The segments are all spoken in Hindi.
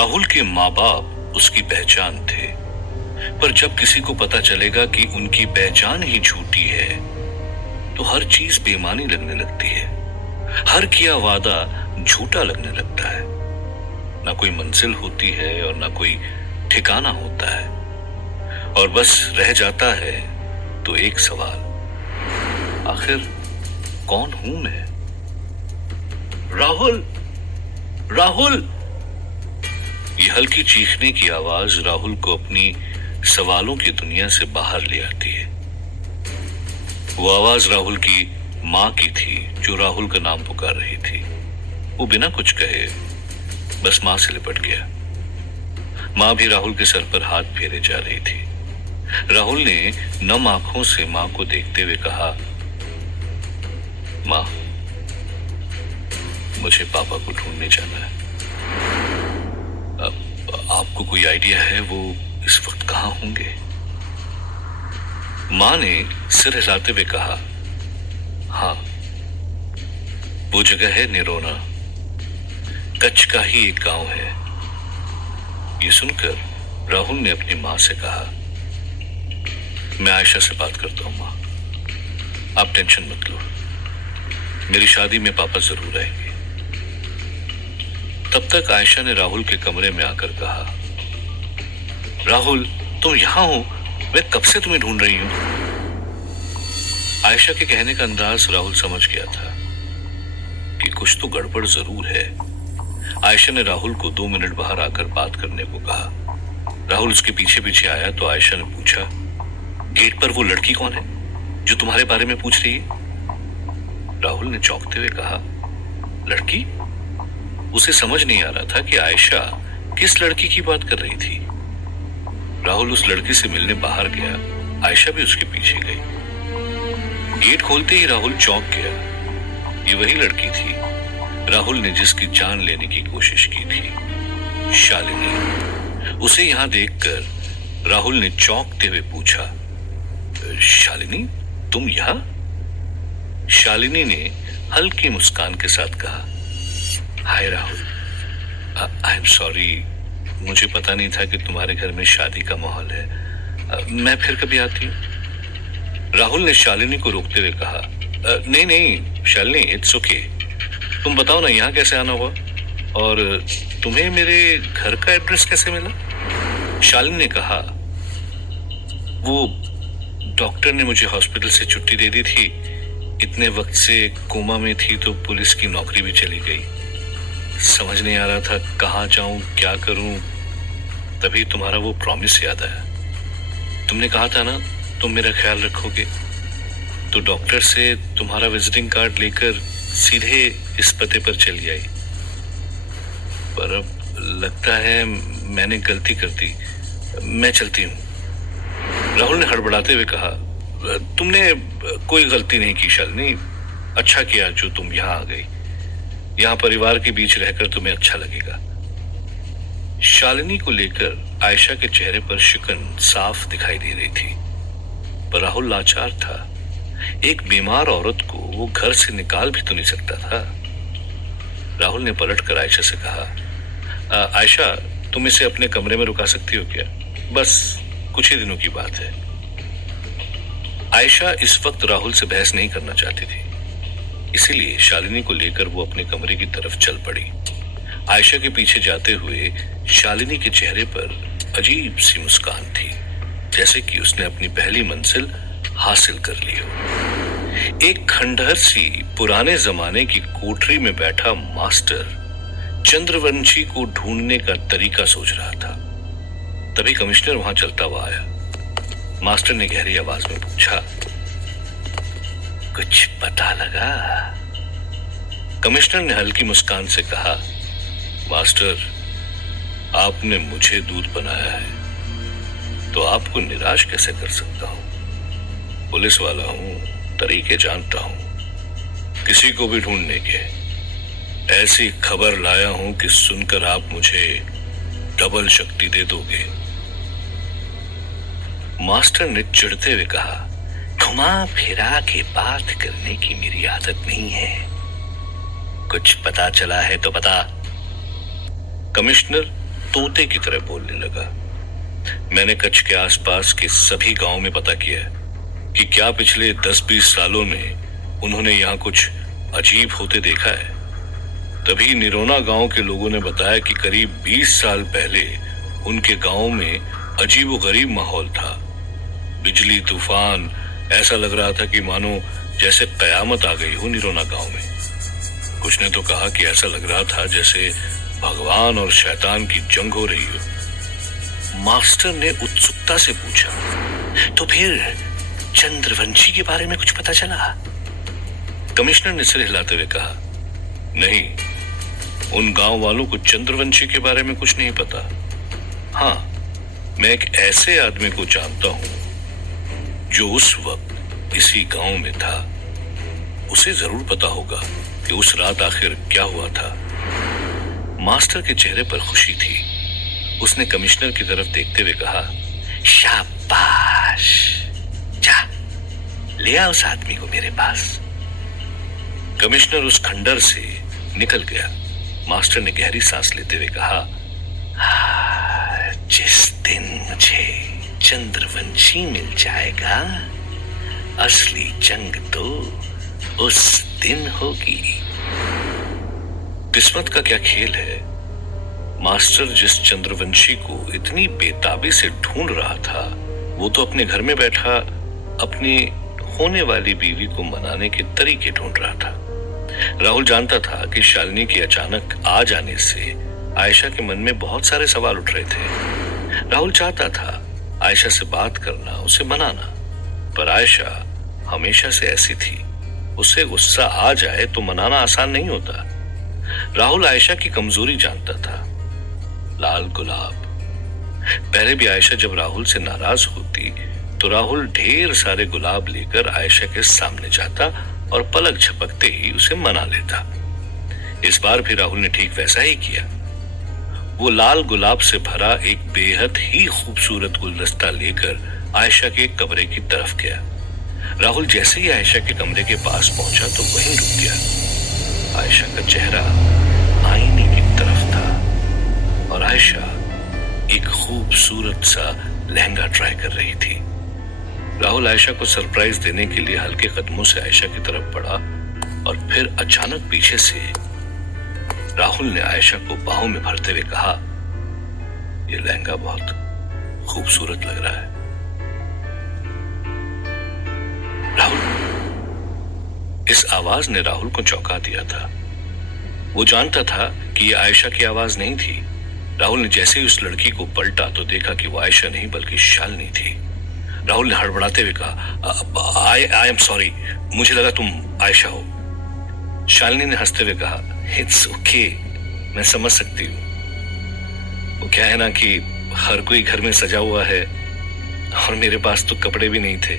राहुल के माँ बाप उसकी पहचान थे, पर जब किसी को पता चलेगा कि उनकी पहचान ही झूठी है, तो हर चीज बेमानी लगने लगती है। हर किया वादा झूठा लगने लगता है। ना कोई मंजिल होती है और ना कोई ठिकाना होता है, और बस रह जाता है तो एक सवाल, आखिर कौन हूं मैं? राहुल, राहुल! ये हल्की चीखने की आवाज राहुल को अपनी सवालों की दुनिया से बाहर ले आती है। वो आवाज राहुल की माँ की थी, जो राहुल का नाम पुकार रही थी। वो बिना कुछ कहे बस माँ से लिपट गया। माँ भी राहुल के सर पर हाथ फेरे जा रही थी। राहुल ने नम आंखों से माँ को देखते हुए कहा, माँ, मुझे पापा को ढूंढने जाना है। आपको कोई आइडिया है वो इस वक्त कहां होंगे? मां ने सिर हिलाते हुए कहा, हाँ, वो जगह है निरोना, कच्छ का ही एक गांव है। ये सुनकर राहुल ने अपनी मां से कहा, मैं आयशा से बात करता हूं मां, आप टेंशन मत लो, मेरी शादी में पापा जरूर आएंगे। तब तक आयशा ने राहुल के कमरे में आकर कहा, राहुल, तुम यहां हो? मैं कब से तुम्हें ढूंढ रही हूं। आयशा के कहने का अंदाज राहुल समझ गया था कि कुछ तो गड़बड़ जरूर है। आयशा ने राहुल को 2 मिनट बाहर आकर बात करने को कहा। राहुल उसके पीछे पीछे आया तो आयशा ने पूछा, गेट पर वो लड़की कौन है जो तुम्हारे बारे में पूछ रही है? राहुल ने चौंकते हुए कहा, लड़की? उसे समझ नहीं आ रहा था कि आयशा किस लड़की की बात कर रही थी। राहुल उस लड़की से मिलने बाहर गया। आयशा भी उसके पीछे गई। गेट खोलते ही राहुल चौंक गया। ये वही लड़की थी राहुल ने जिसकी जान लेने की कोशिश की थी, शालिनी। उसे यहां देखकर राहुल ने चौंकते हुए पूछा, शालिनी, तुम यहां? शालिनी ने हल्की मुस्कान के साथ कहा, हाय राहुल, आई एम सॉरी, मुझे पता नहीं था कि तुम्हारे घर में शादी का माहौल है। मैं फिर कभी आती हूँ। राहुल ने शालिनी को रोकते हुए कहा, नहीं नहीं शालिनी, इट्स ओके, तुम बताओ ना यहाँ कैसे आना हुआ, और तुम्हें मेरे घर का एड्रेस कैसे मिला? शालिनी ने कहा, वो डॉक्टर ने मुझे हॉस्पिटल से छुट्टी दे दी थी। इतने वक्त से कोमा में थी तो पुलिस की नौकरी भी चली गई। समझ नहीं आ रहा था कहाँ जाऊं, क्या करूं, तभी तुम्हारा वो प्रॉमिस याद आया। तुमने कहा था ना तुम मेरा ख्याल रखोगे, तो डॉक्टर से तुम्हारा विजिटिंग कार्ड लेकर सीधे इस पते पर चली आई। पर अब लगता है मैंने गलती कर दी, मैं चलती हूँ। राहुल ने हड़बड़ाते हुए कहा, तुमने कोई गलती नहीं की शालिनी, अच्छा किया जो तुम यहाँ आ गई। यहाँ परिवार के बीच रहकर तुम्हें अच्छा लगेगा। शालिनी को लेकर आयशा के चेहरे पर शिकन साफ दिखाई दे रही थी, पर राहुल लाचार था। एक बीमार औरत को वो घर से निकाल भी तो नहीं सकता था। राहुल ने पलटकर आयशा से कहा, आयशा, तुम इसे अपने कमरे में रुका सकती हो क्या? बस कुछ ही दिनों की बात है। आयशा इस वक्त राहुल से बहस नहीं करना चाहती थी, इसीलिए शालिनी को लेकर वो अपने कमरे की तरफ चल पड़ी। आयशा के पीछे जाते हुए शालिनी के चेहरे पर अजीब सी मुस्कान थी, जैसे कि उसने अपनी पहली मंजिल हासिल कर ली हो। एक खंडहर सी पुराने जमाने की कोठरी में बैठा मास्टर चंद्रवंशी को ढूंढने का तरीका सोच रहा था। तभी कमिश्नर वहां चलता हुआ आया। मास्टर ने गहरी आवाज में पूछा, कुछ पता लगा? कमिश्नर ने हल्की मुस्कान से कहा, मास्टर, आपने मुझे दूध बनाया है तो आपको निराश कैसे कर सकता हूं? पुलिस वाला हूं, तरीके जानता हूं, किसी को भी ढूंढने के। ऐसी खबर लाया हूं कि सुनकर आप मुझे डबल शक्ति दे दोगे। मास्टर ने चिढ़ते हुए कहा, घुमा फिरा के बात करने की मेरी आदत नहीं है, कुछ पता चला है तो बता। कमिश्नर तोते की तरह बोलने लगा। मैंने कच्छ के आसपास के सभी गांवों में पता किया कि क्या पिछले 10-20 सालों में उन्होंने यहाँ कुछ अजीब होते देखा है। तभी निरोना गांव के लोगों ने बताया कि करीब 20 साल पहले उनके गांव में अजीबोगरीब माहौल था। बिजली, तूफान, ऐसा लग रहा था कि मानो जैसे कयामत आ गई हो निरोना गांव में। कुछ ने तो कहा कि ऐसा लग रहा था जैसे भगवान और शैतान की जंग हो रही हो। मास्टर ने उत्सुकता से पूछा, तो फिर चंद्रवंशी के बारे में कुछ पता चला? कमिश्नर ने सिर हिलाते हुए कहा, नहीं, उन गांव वालों को चंद्रवंशी के बारे में कुछ नहीं पता। हाँ, मैं एक ऐसे आदमी को जानता हूं जो उस वक्त इसी गांव में था। उसे जरूर पता होगा कि उस रात आखिर क्या हुआ था। मास्टर के चेहरे पर खुशी थी। उसने कमिश्नर की तरफ देखते हुए कहा, शाबाश, जा ले आ उस आदमी को मेरे पास। कमिश्नर उस खंडर से निकल गया। मास्टर ने गहरी सांस लेते हुए कहा, जिस दिन मुझे चंद्रवंशी मिल जाएगा, असली जंग तो उस दिन होगी। किस्मत का क्या खेल है। मास्टर जिस चंद्रवंशी को इतनी बेताबी से ढूंढ रहा था, वो तो अपने घर में बैठा अपनी होने वाली बीवी को मनाने के तरीके ढूंढ रहा था। राहुल जानता था कि शालिनी के अचानक आ जाने से आयशा के मन में बहुत सारे सवाल उठ रहे थे। राहुल चाहता था आयशा से बात करना, उसे मनाना, पर आयशा हमेशा से ऐसी थी, उससे गुस्सा आ जाए तो मनाना आसान नहीं होता। राहुल आयशा की कमजोरी जानता था, लाल गुलाब। पहले भी आयशा जब राहुल से नाराज होती तो राहुल ढेर सारे गुलाब लेकर आयशा के सामने जाता और पलक झपकते ही उसे मना लेता। इस बार भी राहुल ने ठीक वैसा ही किया। वो लाल गुलाब से भरा एक बेहद ही खूबसूरत गुलदस्ता लेकर आयशा के कमरे की तरफ गया। राहुल जैसे ही आयशा के कमरे के पास पहुंचा तो वहीं रुक गया। आयशा का चेहरा आईने की तरफ था और आयशा एक खूबसूरत सा लहंगा ट्राई कर रही थी। राहुल आयशा को सरप्राइज देने के लिए हल्के कदमों से आयशा की तरफ बढ़ा और फिर अचानक पीछे से राहुल ने आयशा को बाहों में भरते हुए कहा, यह लहंगा बहुत खूबसूरत लग रहा है। राहुल, इस आवाज ने राहुल को चौंका दिया था। वो जानता था कि यह आयशा की आवाज नहीं थी। राहुल ने जैसे ही उस लड़की को पलटा तो देखा कि वो आयशा नहीं बल्कि शालिनी थी। राहुल ने हड़बड़ाते हुए कहा, आई एम सॉरी, मुझे लगा तुम आयशा हो। शालिनी ने हंसते हुए कहा, इट्स ओके, मैं समझ सकती हूँ। वो क्या है ना कि हर कोई घर में सजा हुआ है और मेरे पास तो कपड़े भी नहीं थे,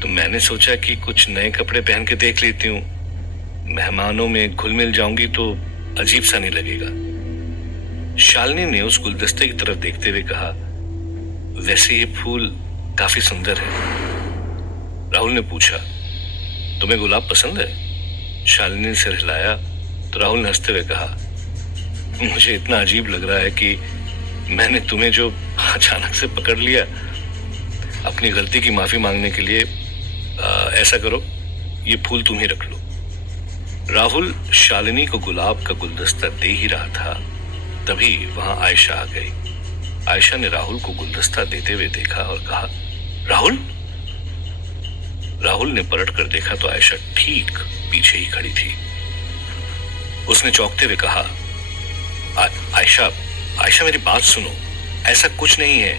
तो मैंने सोचा कि कुछ नए कपड़े पहन के देख लेती हूँ। मेहमानों में घुल मिल जाऊंगी तो अजीब सा नहीं लगेगा। शालिनी ने उस गुलदस्ते की तरफ देखते हुए कहा, वैसे ये फूल काफी सुंदर है। राहुल ने पूछा, तुम्हें गुलाब पसंद है? शालिनी ने सिर हिलाया तो राहुल ने हंसते हुए कहा, मुझे इतना अजीब लग रहा है कि मैंने तुम्हें जो अचानक से पकड़ लिया। अपनी गलती की माफी मांगने के लिए ऐसा करो, ये फूल तुम ही रख लो। राहुल शालिनी को गुलाब का गुलदस्ता दे ही रहा था, तभी वहां आयशा आ गई। आयशा ने राहुल को गुलदस्ता देते हुए देखा और कहा, राहुल। राहुल ने पलट कर देखा तो आयशा ठीक पीछे ही खड़ी थी। उसने चौंकते हुए कहा, आयशा, आयशा मेरी बात सुनो, ऐसा कुछ नहीं है।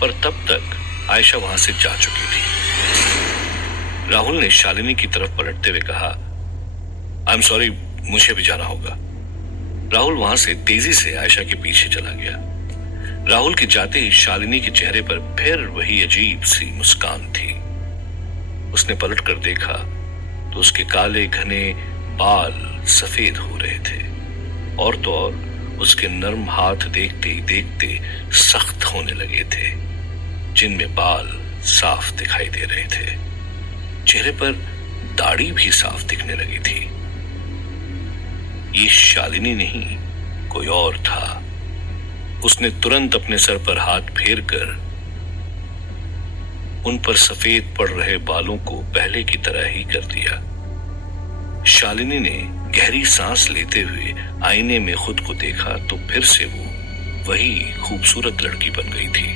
पर तब तक आयशा वहां से जा चुकी थी। राहुल ने शालिनी की तरफ पलटते हुए कहा, आई एम सॉरी, मुझे भी जाना होगा। राहुल वहां से तेजी से आयशा के पीछे चला गया। राहुल के जाते ही शालिनी के चेहरे पर फिर वही अजीब सी मुस्कान थी। उसने पलट कर देखा तो उसके काले घने बाल सफेद हो रहे थे और तो और उसके नर्म हाथ देखते ही देखते सख्त होने लगे थे, जिनमें बाल साफ दिखाई दे रहे थे। चेहरे पर दाढ़ी भी साफ दिखने लगी थी। ये शालिनी नहीं, कोई और था। उसने तुरंत अपने सर पर हाथ फेर कर उन पर सफेद पड़ रहे बालों को पहले की तरह ही कर दिया। शालिनी ने गहरी सांस लेते हुए आईने में खुद को देखा तो फिर से वो वही खूबसूरत लड़की बन गई थी।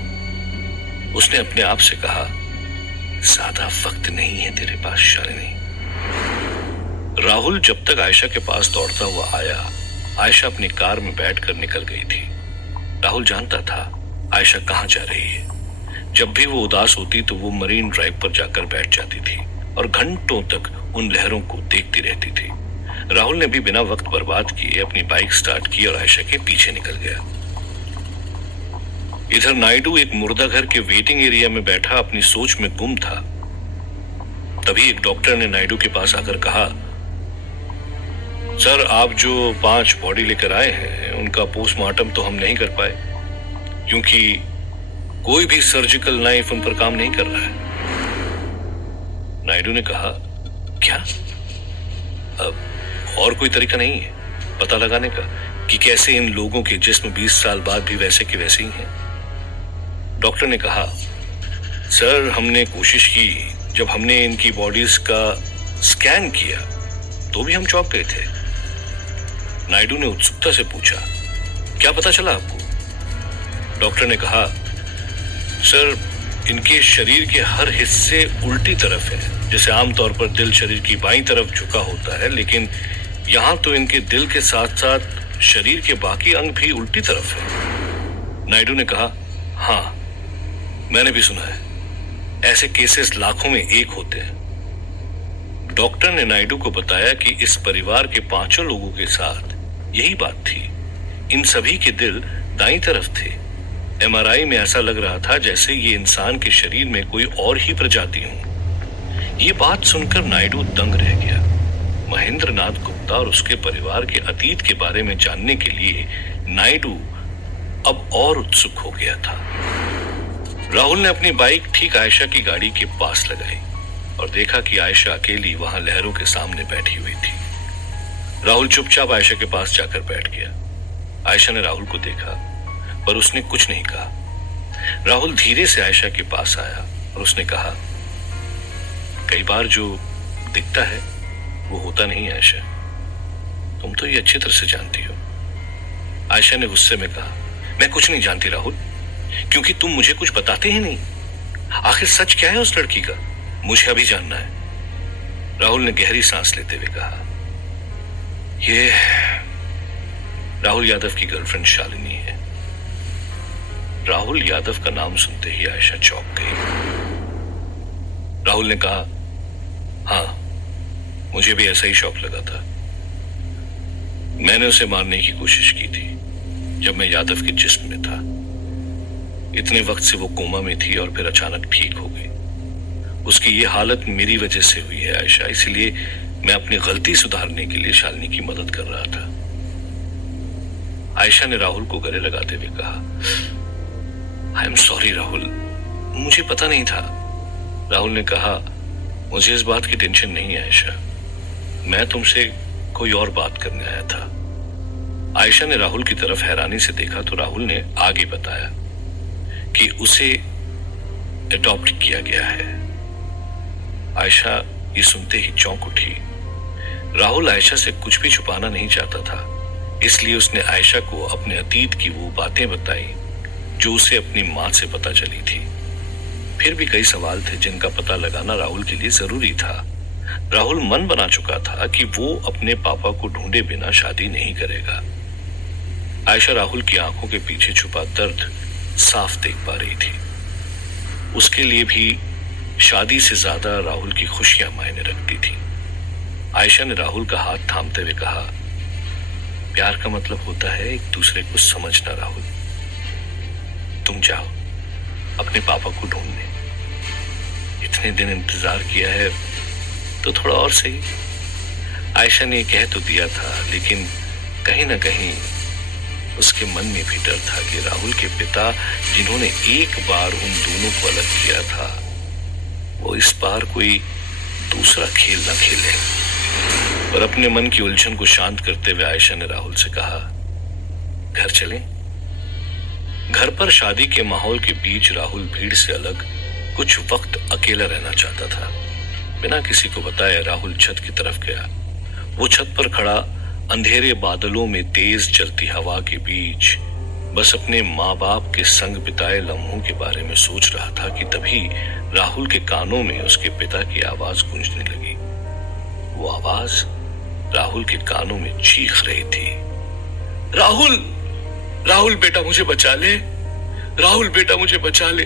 उसने अपने आप से कहा, ज्यादा वक्त नहीं है तेरे पास शालिनी। राहुल जब तक आयशा के पास दौड़ता हुआ आया, आयशा अपनी कार में बैठकर निकल गई थी। राहुल जानता था आयशा कहां जा रही है। जब भी वो उदास होती तो वो मरीन ड्राइव पर जाकर बैठ जाती थी और घंटों तक उन लहरों को देखती रहती थी। राहुल ने भी बिना वक्त बर्बाद किए अपनी बाइक स्टार्ट की और आयशा के पीछे निकल गया। इधर नायडू एक मुर्दा घर के वेटिंग एरिया में बैठा अपनी सोच में गुम था। तभी एक डॉक्टर ने नायडू के पास आकर कहा, सर आप जो 5 बॉडी लेकर आए हैं उनका पोस्टमार्टम तो हम नहीं कर पाए क्योंकि कोई भी सर्जिकल नाइफ उन पर काम नहीं कर रहा है। नायडू ने कहा, क्या अब और कोई तरीका नहीं है पता लगाने का कि कैसे इन लोगों के जिस्म 20 साल बाद भी वैसे के वैसे ही हैं? डॉक्टर ने कहा, सर हमने कोशिश की, जब हमने इनकी बॉडीज का स्कैन किया तो भी हम चौंक गए थे। नायडू ने उत्सुकता से पूछा, क्या पता चला आपको? डॉक्टर ने कहा, सर इनके शरीर के हर हिस्से उल्टी तरफ है। जैसे आमतौर पर दिल शरीर की बाईं तरफ झुका होता है, लेकिन यहां तो इनके दिल के साथ साथ शरीर के बाकी अंग भी उल्टी तरफ है। नायडू ने कहा, हाँ मैंने भी सुना है, ऐसे केसेस लाखों में एक होते हैं। डॉक्टर ने नायडू को बताया कि इस परिवार के 5 लोगों के साथ यही बात थी। इन सभी के दिल दाईं तरफ थे। एमआरआई में ऐसा लग रहा था जैसे ये इंसान के शरीर में कोई और ही प्रजाति हो। ये बात सुनकर नायडू दंग रह गया। महेंद्र नाथ गुप्ता और उसके परिवार के अतीत के बारे में जानने के लिए नायडू अब और उत्सुक हो गया था। राहुल ने अपनी बाइक ठीक आयशा की गाड़ी के पास लगाई और देखा कि आयशा अकेली वहां लहरों के सामने बैठी हुई थी। राहुल चुपचाप आयशा के पास जाकर बैठ गया। आयशा ने राहुल को देखा पर उसने कुछ नहीं कहा। राहुल धीरे से आयशा के पास आया और उसने कहा, कई बार जो दिखता है वो होता नहीं आयशा, तुम तो ये अच्छी तरह से जानती हो। आयशा ने गुस्से में कहा, मैं कुछ नहीं जानती राहुल, क्योंकि तुम मुझे कुछ बताते ही नहीं। आखिर सच क्या है उस लड़की का, मुझे अभी जानना है। राहुल ने गहरी सांस लेते हुए कहा, ये राहुल यादव की गर्लफ्रेंड शालिनी है। राहुल यादव का नाम सुनते ही आयशा चौंक गई। राहुल ने कहा, हाँ मुझे भी ऐसा ही शौक लगा था। मैंने उसे मारने की कोशिश की थी जब मैं यादव के जिस्म में था। इतने वक्त से वो कोमा में थी और फिर अचानक ठीक हो गई। उसकी ये हालत मेरी वजह से हुई है आयशा, इसलिए मैं अपनी गलती सुधारने के लिए शालिनी की मदद कर रहा था। आयशा ने राहुल को गले लगाते हुए कहा, आई एम सॉरी राहुल, मुझे पता नहीं था। राहुल ने कहा, मुझे इस बात की टेंशन नहीं है आयशा, मैं तुमसे कोई और बात करने आया था। आयशा ने राहुल की तरफ हैरानी से देखा तो राहुल ने आगे बताया कि उसे अडॉप्ट किया गया है। आयशा ये सुनते ही चौंक उठी। राहुल आयशा से कुछ भी छुपाना नहीं चाहता था, इसलिए उसने आयशा को अपने अतीत की वो बातें बताई जो उसे अपनी मां से पता चली थी। फिर भी कई सवाल थे जिनका पता लगाना राहुल के लिए जरूरी था। राहुल मन बना चुका था कि वो अपने पापा को ढूंढे बिना शादी नहीं करेगा। आयशा राहुल की आंखों के पीछे छुपा दर्द साफ देख पा रही थी। उसके लिए भी शादी से ज्यादा राहुल की खुशियां मायने रखती थी। आयशा ने राहुल का हाथ थामते हुए कहा, प्यार का मतलब होता है एक दूसरे को समझना राहुल। तुम जाओ अपने पापा को ढूंढने। इतने दिन इंतजार किया है तो थोड़ा और सही। आयशा ने कह तो दिया था, लेकिन कहीं ना कहीं उसके मन में भी डर था कि राहुल के पिता जिन्होंने एक बार उन दोनों को अलग किया था, वो इस बार कोई दूसरा खेल ना खेले। और अपने मन की उलझन को शांत करते हुए आयशा ने राहुल से कहा, घर चलें? घर पर शादी के माहौल के बीच राहुल भीड़ से अलग कुछ वक्त अकेला रहना चाहता था। बिना किसी को बताए राहुल छत की तरफ गया। वो छत पर खड़ा अंधेरे बादलों में तेज चलती हवा के बीच बस अपने माँ बाप के संग बिताए लम्हों के बारे में सोच रहा था कि तभी राहुल के कानों में उसके पिता की आवाज गूंजने लगी। वो आवाज राहुल के कानों में चीख रही थी, राहुल, राहुल बेटा मुझे बचा ले, राहुल बेटा मुझे बचा ले।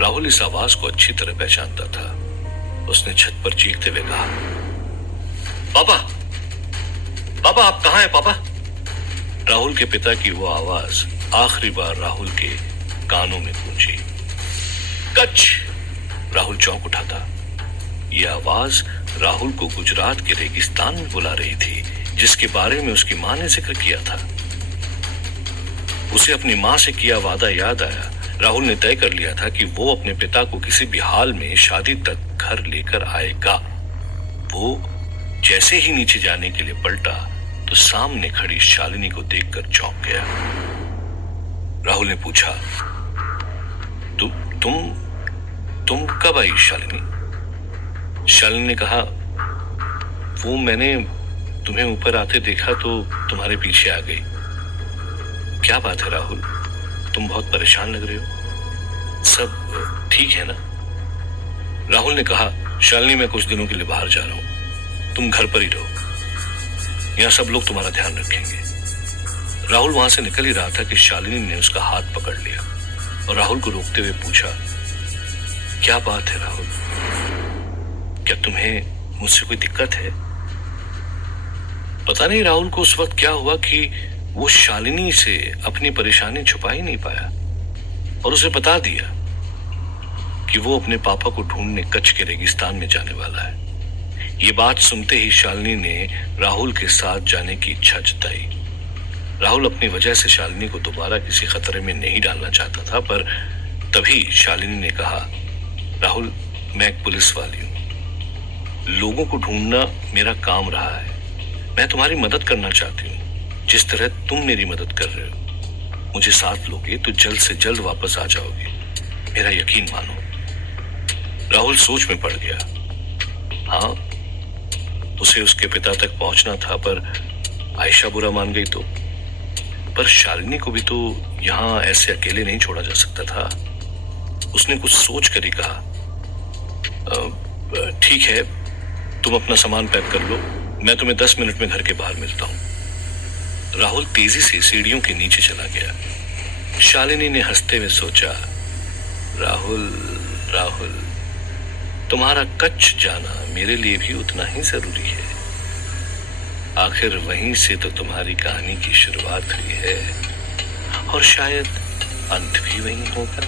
राहुल इस आवाज को अच्छी तरह पहचानता था। उसने छत पर चीखते हुए कहा, पापा, पापा आप कहां हैं पापा? राहुल के पिता की वो आवाज आखिरी बार राहुल के कानों में गूंजी। कच! राहुल चौंक उठा था। यह आवाज राहुल को गुजरात के रेगिस्तान में बुला रही थी, जिसके बारे में उसकी मां ने जिक्र किया था। उसे अपनी मां से किया वादा याद आया। राहुल ने तय कर लिया था कि वो अपने पिता को किसी भी हाल में शादी तक घर लेकर आएगा। वो जैसे ही नीचे जाने के लिए पलटा तो सामने खड़ी शालिनी को देखकर चौंक गया। राहुल ने पूछा, तुम कब आई शालिनी? शालिनी ने कहा, वो मैंने तुम्हें ऊपर आते देखा तो तुम्हारे पीछे आ गई। क्या बात है राहुल, तुम बहुत परेशान लग रहे हो, सब ठीक है ना? राहुल ने कहा, शालिनी मैं कुछ दिनों के लिए बाहर जा रहा हूं, तुम घर पर ही रहो, यहां सब लोग तुम्हारा ध्यान रखेंगे। राहुल वहां से निकल ही रहा था कि शालिनी ने उसका हाथ पकड़ लिया और राहुल को रोकते हुए पूछा, क्या बात है राहुल, क्या तुम्हें मुझसे कोई दिक्कत है? पता नहीं राहुल को उस वक्त क्या हुआ कि वो शालिनी से अपनी परेशानी छुपा ही नहीं पाया और उसे बता दिया कि वो अपने पापा को ढूंढने कच्छ के रेगिस्तान में जाने वाला है। ये बात सुनते ही शालिनी ने राहुल के साथ जाने की इच्छा जताई। राहुल अपनी वजह से शालिनी को दोबारा किसी खतरे में नहीं डालना चाहता था, पर तभी शालिनी ने कहा, राहुल मैं एक पुलिस वाली हूं, लोगों को ढूंढना मेरा काम रहा है, मैं तुम्हारी मदद करना चाहती हूं। जिस तरह तुम मेरी मदद कर रहे हो, मुझे साथ लोगे तो जल्द से जल्द वापस आ जाओगे, मेरा यकीन मानो। राहुल सोच में पड़ गया। हाँ, उसे उसके पिता तक पहुंचना था, पर आयशा बुरा मान गई तो? पर शालिनी को भी तो यहां ऐसे अकेले नहीं छोड़ा जा सकता था। उसने कुछ सोच कर ही कहा, ठीक है, तुम अपना सामान पैक कर लो, मैं तुम्हें 10 मिनट में घर के बाहर मिलता हूं। राहुल तेजी से सीढ़ियों के नीचे चला गया। शालिनी ने हंसते हुए सोचा, राहुल, राहुल, तुम्हारा कच्छ जाना मेरे लिए भी उतना ही जरूरी है। आखिर वहीं से तो तुम्हारी कहानी की शुरुआत हुई है और शायद अंत भी वहीं होगा।